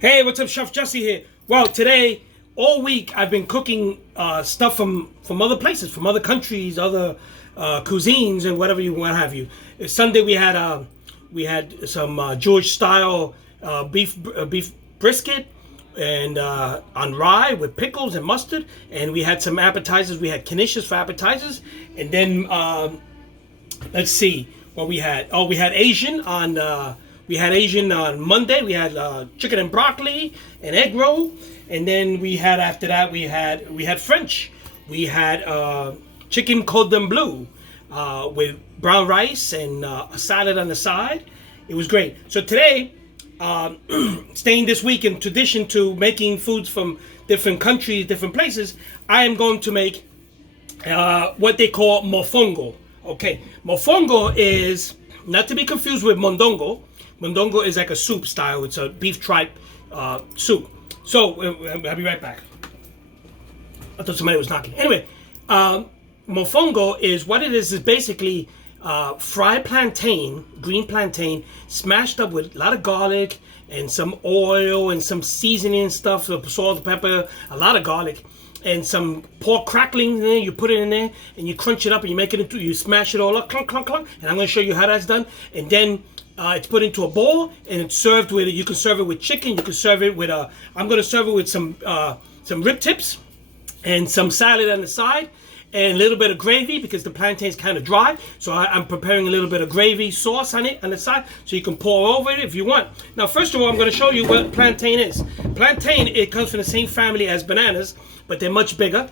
Hey, what's up, Chef Jesse here. Well, today, all week, I've been cooking stuff from other places, from other countries, other cuisines, and whatever you want to have you. Sunday we had some Jewish style beef brisket and on rye with pickles and mustard, and we had some appetizers. We had knishes for appetizers, and then let's see what we had. Oh, we had Asian on. We had Asian on Monday. We had chicken and broccoli and egg roll, and then we had after that we had French. We had chicken cordon bleu with brown rice and a salad on the side. It was great. So today, staying this week in tradition to making foods from different countries, different places, I am going to make what they call mofongo. Okay, mofongo is not to be confused with mondongo. Mondongo is like a soup style. It's a beef tripe soup. So, I'll be right back. I thought somebody was knocking. Anyway, mofongo is what it is basically fried plantain, green plantain, smashed up with a lot of garlic and some oil and some seasoning stuff, salt, pepper, a lot of garlic, and some pork crackling in there. You put it in there and you crunch it up and you make it into, you smash it all up, clunk, clunk, clunk. And I'm going to show you how that's done. And then it's put into a bowl and it's served with, you can serve it with chicken, you can serve it with I'm going to serve it with some rib tips and some salad on the side and a little bit of gravy because the plantain is kind of dry. So I'm preparing a little bit of gravy sauce on it on the side so you can pour over it if you want. Now, first of all, I'm going to show you what plantain is. Plantain, it comes from the same family as bananas, but they're much bigger.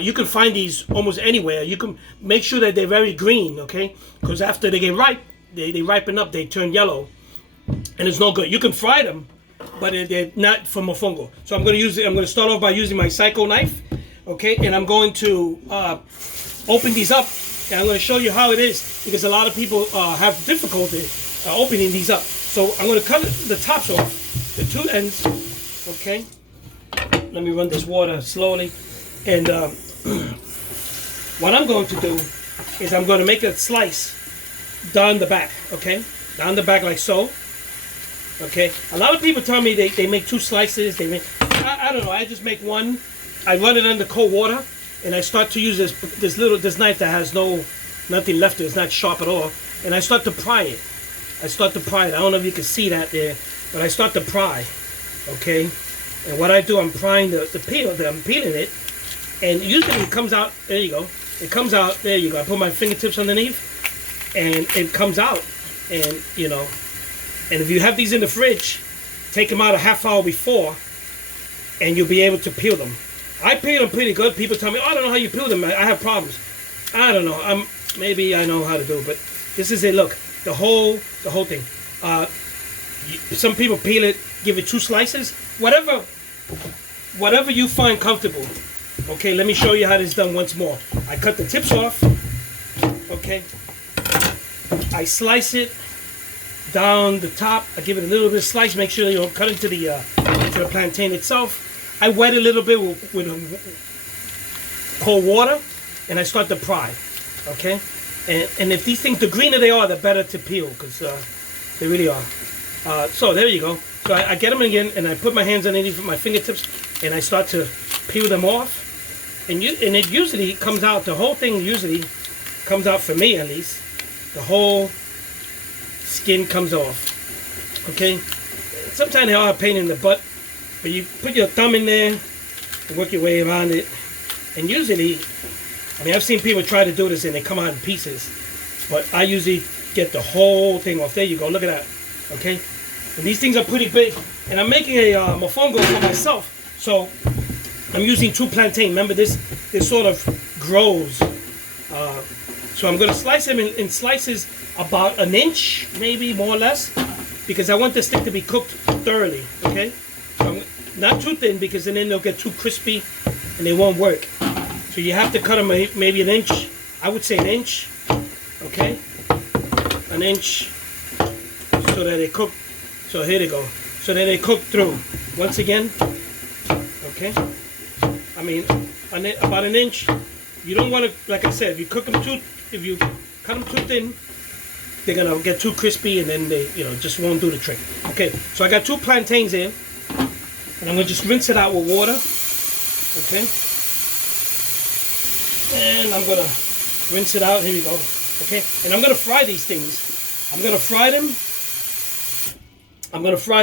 You can find these almost anywhere. You can make sure that they're very green, okay? Because after they get ripe, they ripen up, they turn yellow, and it's no good. You can fry them, but they're not for mofongo. So I'm going to start off by using my Psycho knife, okay? And I'm going to open these up, and I'm going to show you how it is because a lot of people have difficulty opening these up. So I'm going to cut the tops off, the two ends, okay? Let me run this water slowly, and what I'm going to do is I'm going to make a slice down the back, okay? Down the back like so, okay? A lot of people tell me they make two slices. I don't know. I just make one. I run it under cold water, and I start to use this knife that has nothing left. It's not sharp at all, and I start to pry it. I don't know if you can see that there, but I start to pry, okay? And what I do, I'm prying the peel. I'm peeling it, and usually it comes out. There you go. It comes out. There you go. I put my fingertips underneath. And it comes out, and and if you have these in the fridge, take them out a half hour before, and you'll be able to peel them. I peel them pretty good. People tell me, oh, I don't know how you peel them. I have problems. I don't know. Maybe I know how to do it, but this is it. Look, the whole thing. Some people peel it, give it two slices, whatever you find comfortable. Okay, let me show you how this is done once more. I cut the tips off. Okay. I slice it down the top. I give it a little bit of slice. Make sure you don't cut into the plantain itself. I wet a little bit with cold water, and I start to pry. Okay, and if these things, the greener they are, the better to peel because they really are. So there you go. So I get them again, and I put my hands underneath with my fingertips, and I start to peel them off. And it usually comes out. The whole thing usually comes out for me at least. The whole skin comes off, okay? Sometimes they are a pain in the butt, but you put your thumb in there and work your way around it. And usually, I've seen people try to do this and they come out in pieces, but I usually get the whole thing off. There you go, look at that, okay? And these things are pretty big. And I'm making a mofongo for myself, so I'm using two plantain. Remember, this sort of grows. So I'm going to slice them in slices about an inch, maybe more or less, because I want the stick to be cooked thoroughly, okay? So not too thin because then they'll get too crispy and they won't work. So you have to cut them maybe an inch. I would say an inch, okay? An inch so that they cook. So here they go. So that they cook through. Once again, okay? About an inch. You don't want to, like I said, if you cut them too thin, they're gonna get too crispy, and then they, just won't do the trick. Okay, so I got 2 plantains here, and I'm gonna just rinse it out with water. Okay, and I'm gonna rinse it out. Here we go. Okay, and I'm gonna fry these things. I'm gonna fry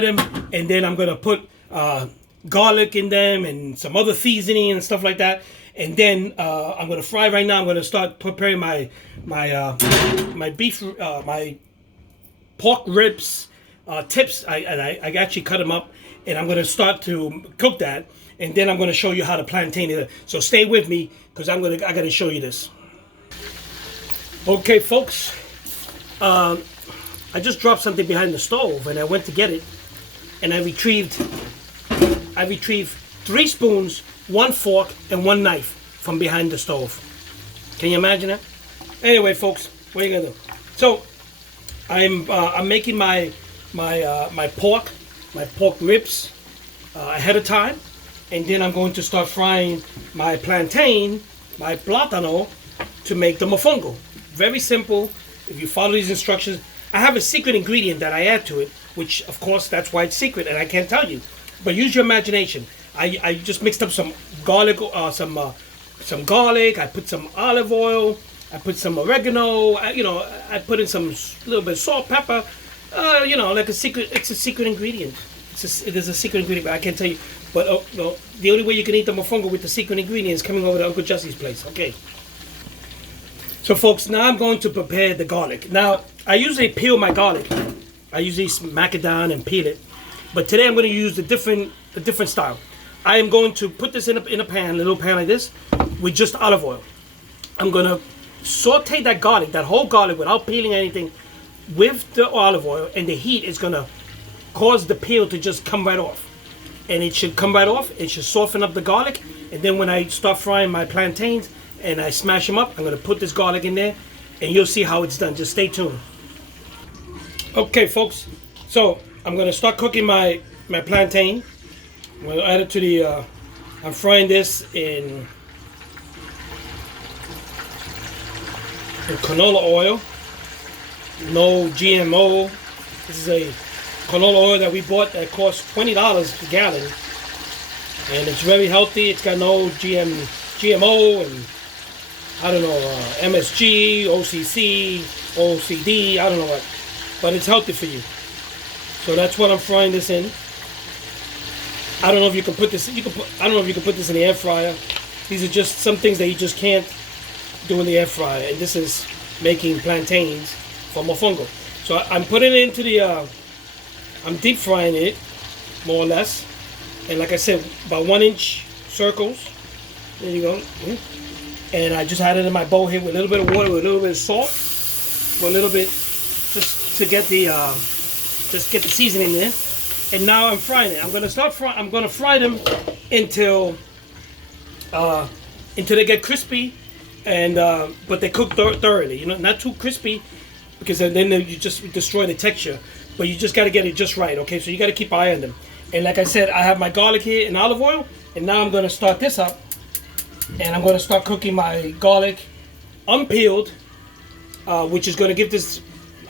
them, and then I'm gonna put garlic in them and some other seasoning and stuff like that. And then I'm gonna fry right now. I'm gonna start preparing my beef, my pork ribs tips. I actually cut them up, and I'm gonna start to cook that. And then I'm gonna show you how to plantain it. So stay with me, because I gotta show you this. Okay, folks. I just dropped something behind the stove, and I went to get it, and I retrieved 3 spoons, 1 fork, and 1 knife from behind the stove. Can you imagine that? Anyway, folks, what are you gonna do? So I'm making my pork ribs ahead of time, and then I'm going to start frying my plantain, my plátano, to make the mofongo. Very simple. If you follow these instructions, I have a secret ingredient that I add to it, which of course that's why it's secret and I can't tell you. But use your imagination. I just mixed up some garlic, some garlic. I put some olive oil. I put some oregano. I put in some little bit of salt, pepper. Like a secret. It's a secret ingredient. It is a secret ingredient, but I can't tell you. But the only way you can eat the mofongo with the secret ingredient is coming over to Uncle Jesse's place. Okay. So folks, now I'm going to prepare the garlic. Now, I usually peel my garlic. I usually smack it down and peel it. But today I'm going to use a different style. I am going to put this in a pan, a little pan like this, with just olive oil. I'm going to saute that garlic, that whole garlic, without peeling anything, with the olive oil, and the heat is going to cause the peel to just come right off. And it should come right off. It should soften up the garlic. And then when I start frying my plantains, and I smash them up, I'm going to put this garlic in there, and you'll see how it's done. Just stay tuned. Okay, folks. So I'm going to start cooking my plantain. I'm going to add it to the. I'm frying this in canola oil. No GMO. This is a canola oil that we bought that costs $20 a gallon, and it's very healthy. It's got no GMO and I don't know, MSG, OCC, OCD, I don't know what, but it's healthy for you. So that's what I'm frying this in. I don't know if you can put this. I don't know if you can put this in the air fryer. These are just some things that you just can't do in the air fryer, and this is making plantains for mofongo. So I'm putting it into the. I'm deep frying it, more or less, and like I said, about 1-inch circles. There you go. And I just had it in my bowl here with a little bit of water, with a little bit of salt, for a little bit, just to get the seasoning there. And now I'm frying it. I'm gonna fry them until they get crispy, and but they cook thoroughly. Not too crispy, because then you just destroy the texture. But you just got to get it just right. Okay, so you got to keep an eye on them. And like I said, I have my garlic here in olive oil, and now I'm gonna start this up. And I'm going to start cooking my garlic unpeeled, which is going to give this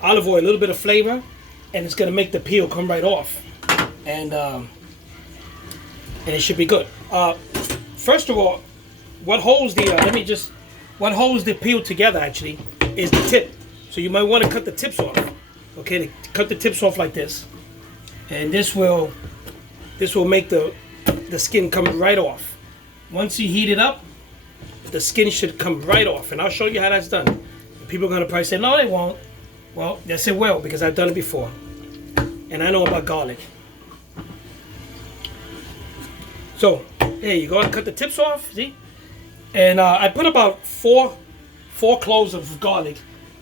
olive oil a little bit of flavor, and it's going to make the peel come right off, and it should be good. First of all, what holds the peel together actually is the tip. So you might want to cut the tips off. Okay, cut the tips off like this, and this will make the skin come right off. Once you heat it up, the skin should come right off, and I'll show you how that's done. People are going to probably say, no, they won't. Well, yes, it will, because I've done it before, and I know about garlic. So, there you go. I cut the tips off, see? And I put about four cloves of garlic.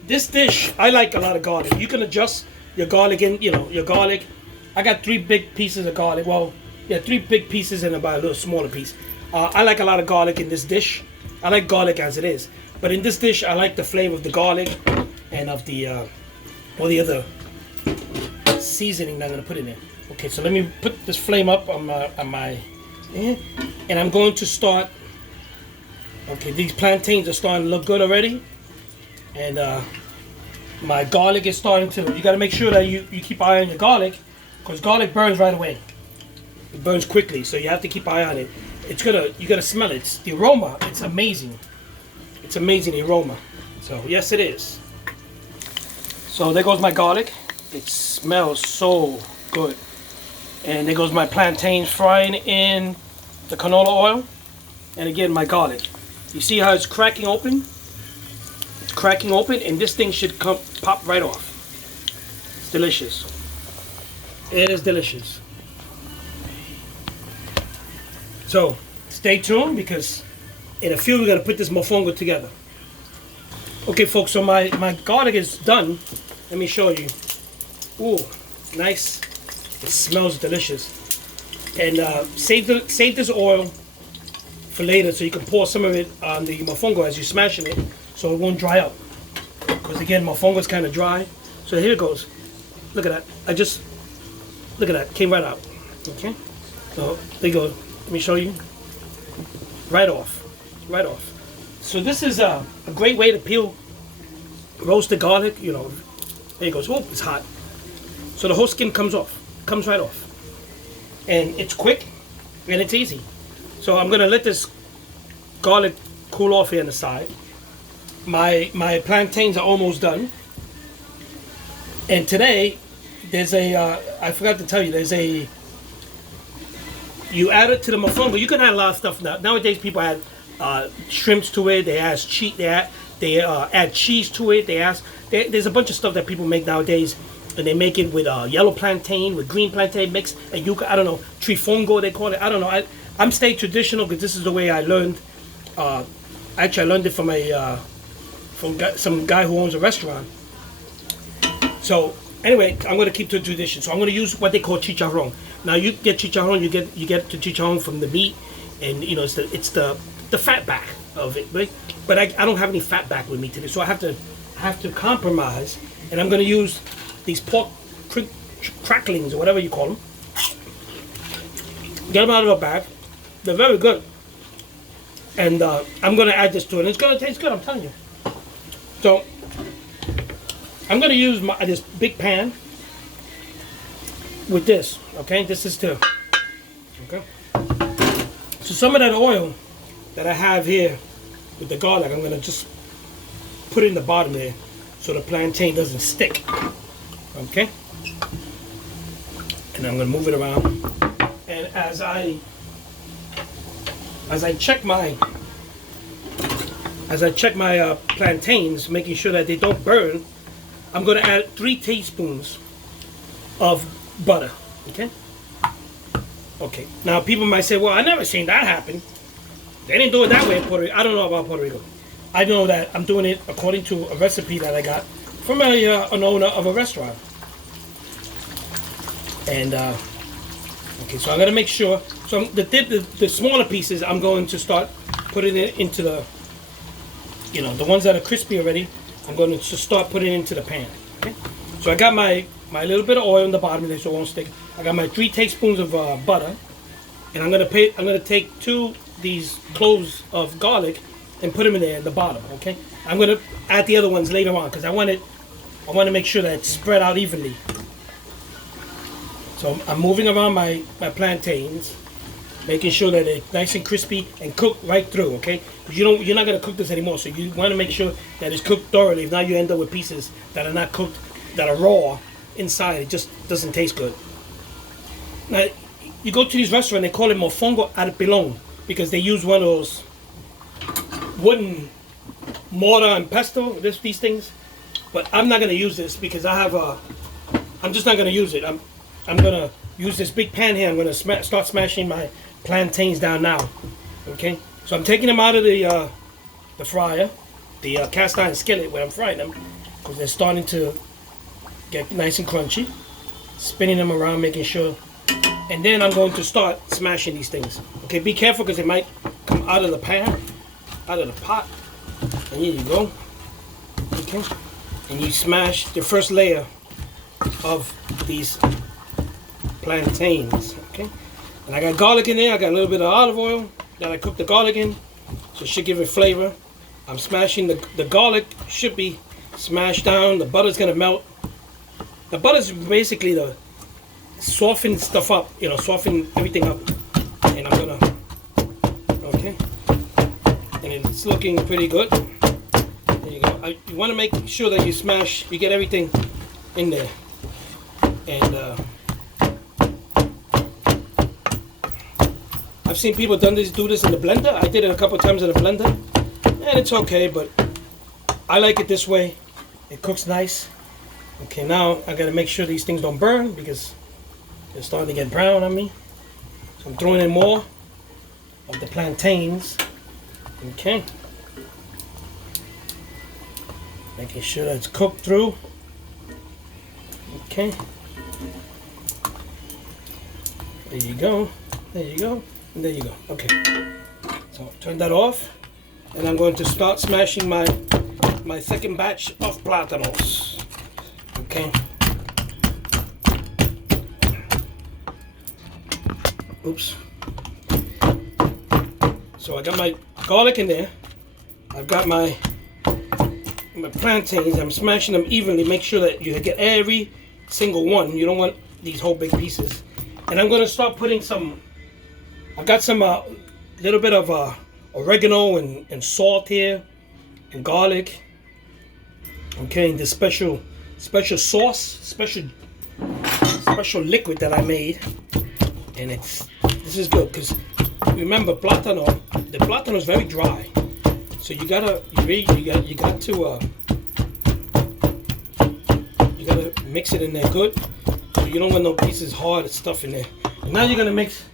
This dish, I like a lot of garlic. You can adjust your garlic in, your garlic. I got 3 big pieces of garlic. Well, yeah, 3 big pieces and about a little smaller piece. I like a lot of garlic in this dish. I like garlic as it is, but in this dish, I like the flavor of the garlic and of the all the other seasoning that I'm gonna put in there. Okay, so let me put this flame up on my and I'm going to start. Okay, these plantains are starting to look good already, and My garlic is starting to, you got to make sure that you keep eye on your garlic, because garlic burns right away. It burns quickly, so you have to keep eye on it. You gotta smell it. It's the aroma, it's amazing. It's amazing, the aroma. So yes, it is. So there goes my garlic. It smells so good. And there goes my plantains frying in the canola oil. And again, my garlic. You see how it's cracking open? It's cracking open, and this thing should pop right off. It's delicious. It is delicious. So stay tuned, because in a few we're gonna put this mofongo together. Okay, folks. So my garlic is done. Let me show you. Ooh, nice. It smells delicious. And save this oil for later, so you can pour some of it on the mofongo as you're smashing it, so it won't dry up. Because again, mofongo is kind of dry. So here it goes. Look at that. Look at that. Came right out. Okay. So there you go. Let me show you. Right off. Right off. So this is a great way to roast the garlic. You know. There it goes. Oh, it's hot. So the whole skin comes off. Comes right off. And it's quick and it's easy. So I'm gonna let this garlic cool off here on the side. My plantains are almost done. And today there's I forgot to tell you, you add it to the mofongo. You can add a lot of stuff now. Nowadays people add shrimps to it. They add cheese to it. There's a bunch of stuff that people make nowadays, and they make it with yellow plantain, with green plantain mix, and I don't know, trifongo they call it. I don't know. I'm staying traditional because this is the way I learned. Actually, I learned it from some guy who owns a restaurant. So anyway, I'm going to keep to the tradition. So I'm going to use what they call chicharron. Now you get chicharron, you get the chicharron from the meat, and you know it's the fat back of it, right? But I don't have any fat back with me today, so I have to compromise, and I'm going to use these pork cracklings or whatever you call them. Get them out of the bag. They're very good, and I'm going to add this to it. And it's going to taste good, I'm telling you. So I'm going to use this big pan with this. Okay, this is okay. So some of that oil that I have here with the garlic, I'm going to just put it in the bottom there so the plantain doesn't stick. Okay, and I'm going to move it around, and as I check my plantains, making sure that they don't burn, I'm going to add 3 teaspoons of butter. Okay. Now people might say, well, I never seen that happen. They didn't do it that way in Puerto Rico. I don't know about Puerto Rico. I know that I'm doing it according to a recipe that I got from an owner of a restaurant. And okay, so I'm gonna make sure. So the smaller pieces, I'm going to start putting it into the, the ones that are crispy already. I'm going to just start putting it into the pan. Okay. So I got my little bit of oil in the bottom of this so it won't stick. I got my 3 tablespoons of butter, and I'm gonna take 2 these cloves of garlic and put them in there at the bottom. Okay. I'm gonna add the other ones later on because I want to make sure that it's spread out evenly. So I'm moving around my plantains, making sure that they're nice and crispy and cooked right through. Okay. You're not gonna cook this anymore, so you want to make sure that it's cooked thoroughly. If not, you end up with pieces that are not cooked, that are raw inside. It just doesn't taste good. Now, you go to these restaurants, they call it mofongo al pilon because they use one of those wooden mortar and pestle, these things. But I'm not going to use this because I'm just not going to use it. I'm going to use this big pan here. I'm going to start smashing my plantains down now. Okay? So I'm taking them out of the fryer, the cast iron skillet where I'm frying them, because they're starting to get nice and crunchy. Spinning them around, making sure. And then I'm going to start smashing these things. Okay, be careful because they might come out of the pan, out of the pot. And here you go. Okay. And you smash the first layer of these plantains. Okay. And I got garlic in there. I got a little bit of olive oil that I cooked the garlic in. So it should give it flavor. I'm smashing the garlic. Should be smash down. The butter's gonna melt. The butter's basically the soften stuff up, you know, soften everything up. And I'm gonna, okay, and it's looking pretty good. There you go. You want to make sure that you get everything in there. And I've seen people do this in the blender. I did it a couple times in the blender, and it's okay, but I like it this way. It cooks nice. Okay, now I gotta make sure these things don't burn because they're starting to get brown on me. So I'm throwing in more of the plantains. Okay. Making sure that it's cooked through. Okay. There you go. There you go. And there you go. Okay. So turn that off. And I'm going to start smashing my second batch of plátanos. Okay. Oops. So I got my garlic in there. I've got my plantains. I'm smashing them evenly. Make sure that you get every single one. You don't want these whole big pieces. And I'm going to start putting some. I've got some little bit of oregano and salt here, and garlic. Okay, and this special sauce, special liquid that I made, and this is good because remember the plátano is very dry, so you gotta mix it in there good. So you don't want no pieces hard stuff in there. And now you're gonna mix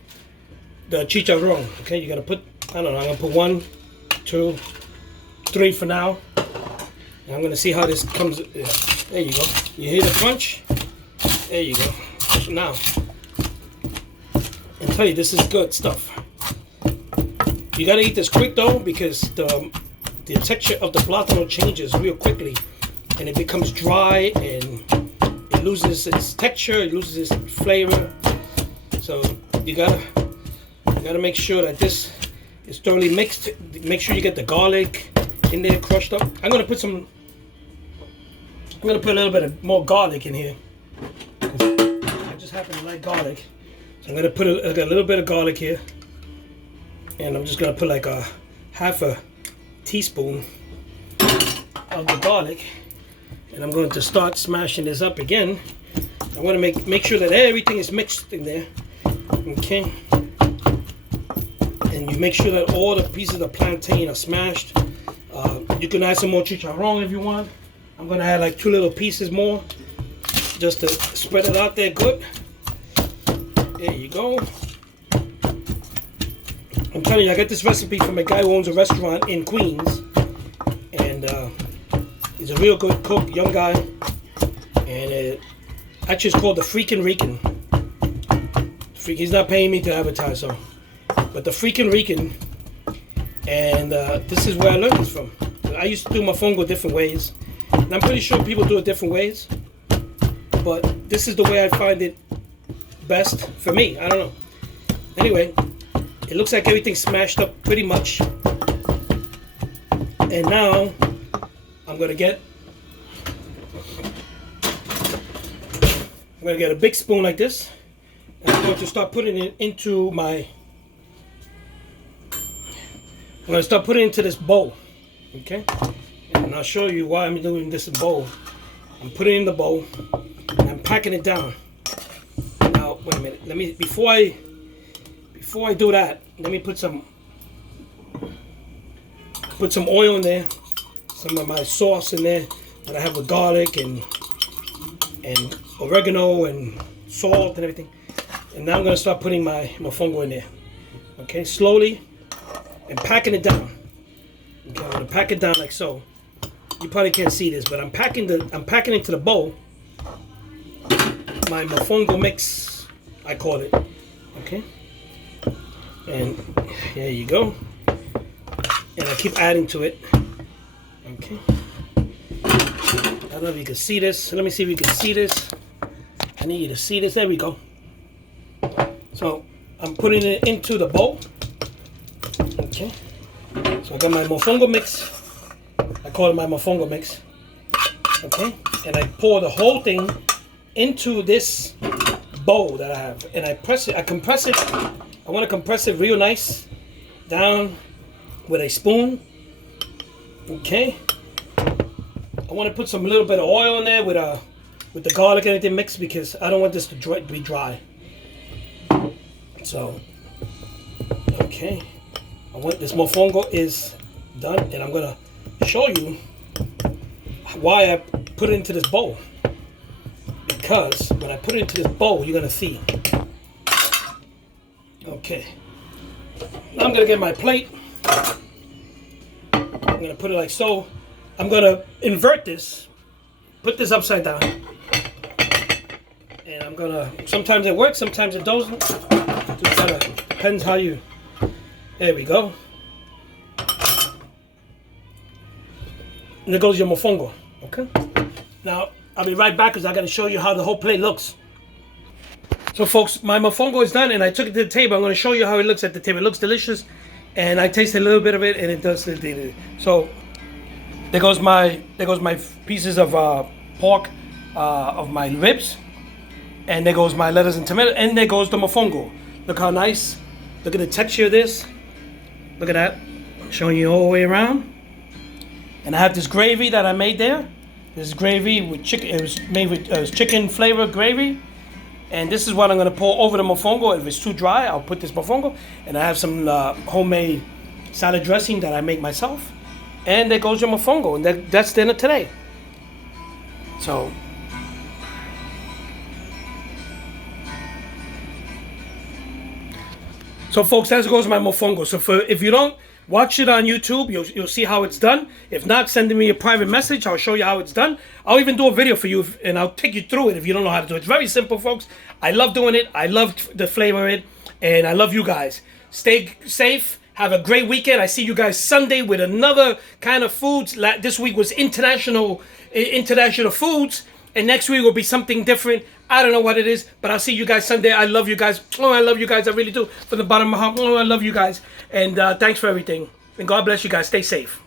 the chicharrón. Okay, you gotta put, I don't know, I'm gonna put 1, 2, 3 for now. And I'm gonna see how this comes. There you go. You hear the crunch? There you go. So now, I tell you, this is good stuff. You gotta eat this quick though, because the texture of the plátano changes real quickly, and it becomes dry and it loses its texture, it loses its flavor. So you gotta make sure that this is thoroughly mixed. Make sure you get the garlic in there crushed up. I'm gonna put a little bit more garlic in here. I just happen to like garlic, so I'm gonna put a little bit of garlic here, and I'm just gonna put like a half a teaspoon of the garlic, and I'm going to start smashing this up again. I want to make sure that everything is mixed in there. Okay, and you make sure that all the pieces of plantain are smashed. You can add some more chicharrón if you want. I'm gonna add like 2 little pieces more, just to spread it out there good. There you go. I'm telling you, I got this recipe from a guy who owns a restaurant in Queens, and he's a real good cook, young guy, and actually it's called the Freakin' Rican. He's not paying me to advertise, so, but the Freakin' Rican, and this is where I learned this from. I used to do mofongo different ways, and I'm pretty sure people do it different ways, but this is the way I find it best for me. I don't know. Anyway, it looks like everything's smashed up pretty much, and now I'm gonna get a big spoon like this, and I'm going to start putting it into this bowl. Okay, and I'll show you why I'm doing this in bowl. I'm putting it in the bowl and I'm packing it down. Now wait a minute, before I do that, let me put some oil in there, some of my sauce in there that I have with garlic and oregano and salt and everything. And now I'm going to start putting my mofongo in there. Okay, slowly, and packing it down. Okay, I'm going to pack it down like so. You probably can't see this, but I'm packing into the bowl my mofongo mix, I call it. Okay, and there you go. And I keep adding to it. Okay, I don't know if you can see this. Let me see if you can see this. I need you to see this. There we go. So I'm putting it into the bowl. Okay. So I got my mofongo mix. I call it my mofongo mix. Okay, and I pour the whole thing into this bowl that I have, and I press it. I compress it. I want to compress it real nice down with a spoon. Okay. I want to put some little bit of oil in there with the garlic and everything mixed because I don't want this to be dry. So, okay. I want this mofongo is done, and I'm gonna show you why I put it into this bowl. Because when I put it into this bowl, you're gonna see. Okay. Now I'm gonna get my plate. I'm gonna put it like so. I'm gonna invert this, put this upside down, and I'm gonna. Sometimes it works, sometimes it doesn't. Just kinda depends how you. There we go. And there goes your mofongo. Okay. Now I'll be right back because I gotta show you how the whole plate looks. So folks, my mofongo is done, and I took it to the table. I'm gonna show you how it looks at the table. It looks delicious, and I tasted a little bit of it, and it does. So. There goes my pieces of pork, of my ribs, and there goes my lettuce and tomato, and there goes the mofongo. Look how nice. Look at the texture of this. Look at that. Showing you all the way around. And I have this gravy that I made there. This gravy with chicken. It was made with chicken flavored gravy. And this is what I'm going to pour over the mofongo. If it's too dry, I'll put this mofongo. And I have some homemade salad dressing that I make myself. And there goes your mofongo, and that's dinner today. So folks, that goes my mofongo. So if you don't watch it on YouTube, you'll see how it's done. If not, send me a private message. I'll show you how it's done. I'll even do a video for you, and I'll take you through it if you don't know how to do it. It's very simple, folks. I love doing it. I love the flavor of it, and I love you guys. Stay safe. Have a great weekend. I see you guys Sunday with another kind of foods. This week was international foods, and next week will be something different. I don't know what it is, but I'll see you guys Sunday. I love you guys. Oh, I love you guys. I really do. From the bottom of my heart. Oh, I love you guys. And thanks for everything. And God bless you guys. Stay safe.